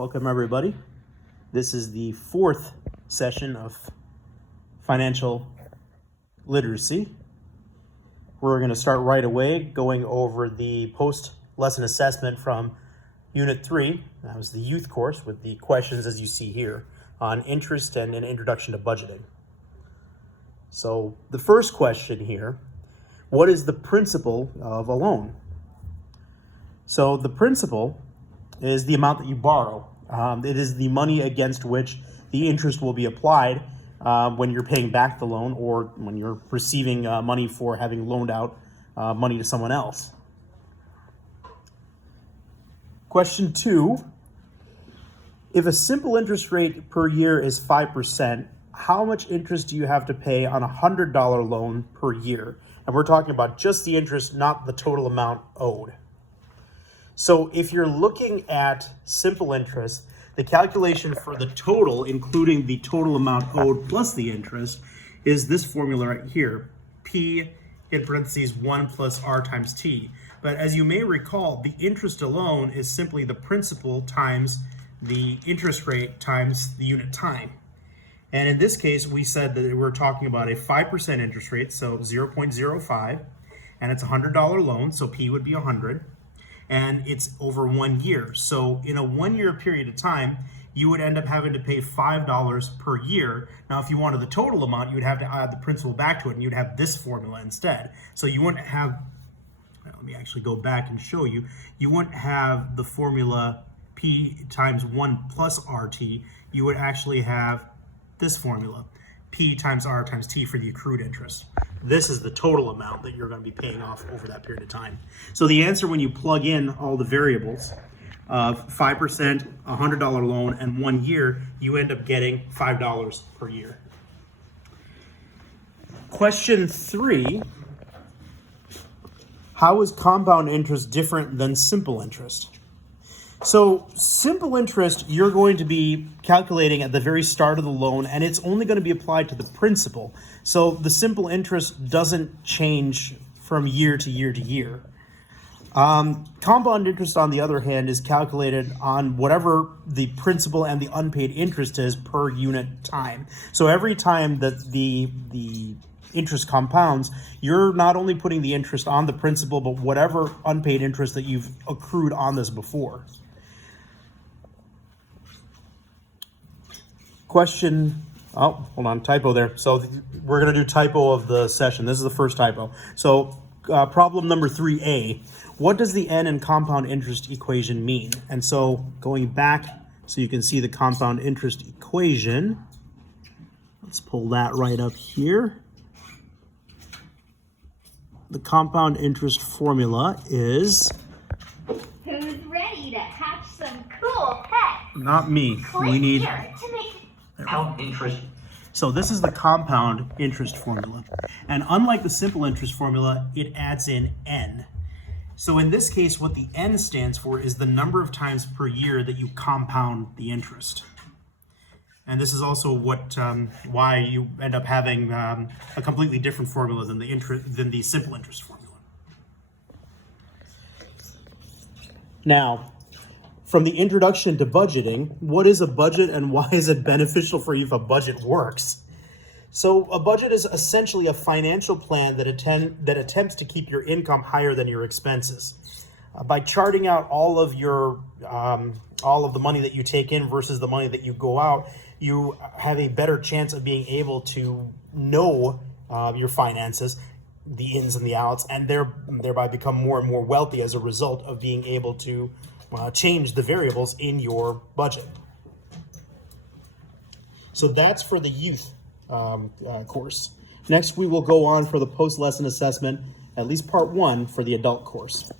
Welcome everybody. This is the fourth session of financial literacy. We're going to start right away going over the post-lesson assessment from Unit 3. That was the youth course with the questions as you see here on interest and an introduction to budgeting. So the first question here, what is the principal of a loan? So the principal is the amount that you borrow. It is the money against which the interest will be applied when you're paying back the loan or when you're receiving money for having loaned out money to someone else. Question 2, if a simple interest rate per year is 5%, how much interest do you have to pay on a $100 loan per year? And we're talking about just the interest, not the total amount owed. So if you're looking at simple interest, the calculation for the total, including the total amount owed plus the interest, is this formula right here, P in parentheses 1 plus R times T. But as you may recall, the interest alone is simply the principal times the interest rate times the unit time. And in this case, we said that we're talking about a 5% interest rate, so 0.05, and it's a $100 loan, so P would be 100. And it's over 1 year. So in a 1 year period of time, you would end up having to pay $5 per year. Now, if you wanted the total amount, you would have to add the principal back to it, and you'd have this formula instead. So you wouldn't have, let me actually go back and show you, you wouldn't have the formula P times 1 plus RT. You would actually have this formula, P times R times T for the accrued interest. This is the total amount that you're going to be paying off over that period of time. So the answer when you plug in all the variables of 5%, a $100 loan, and 1 year, you end up getting $5 per year. Question 3, how is compound interest different than simple interest? So simple interest, you're going to be calculating at the very start of the loan, and it's only going to be applied to the principal. So the simple interest doesn't change from year to year to year. Compound interest, on the other hand, is calculated on whatever the principal and the unpaid interest is per unit time. So every time that the interest compounds, you're not only putting the interest on the principal, but whatever unpaid interest that you've accrued on this before. Question, oh, hold on, typo there. So we're going to do typo of the session. This is the first typo. So problem number 3A, what does the N in compound interest equation mean? And so going back so you can see the compound interest equation, let's pull that right up here. The compound interest formula is... Who's ready to hatch some cool pets? Not me. Click We need... here to make Compound interest. So this is the compound interest formula. And unlike the simple interest formula, it adds in N. So in this case, what the N stands for is the number of times per year that you compound the interest. And this is also what why you end up having a completely different formula than the simple interest formula. Now, from the introduction to budgeting, what is a budget and why is it beneficial for you if a budget works? So a budget is essentially a financial plan that attempts to keep your income higher than your expenses. By charting out all of the money that you take in versus the money that you go out, you have a better chance of being able to know your finances, the ins and the outs, and thereby become more and more wealthy as a result of being able to change the variables in your budget. So that's for the youth course. Next, we will go on for the post-lesson assessment, at least part 1 for the adult course.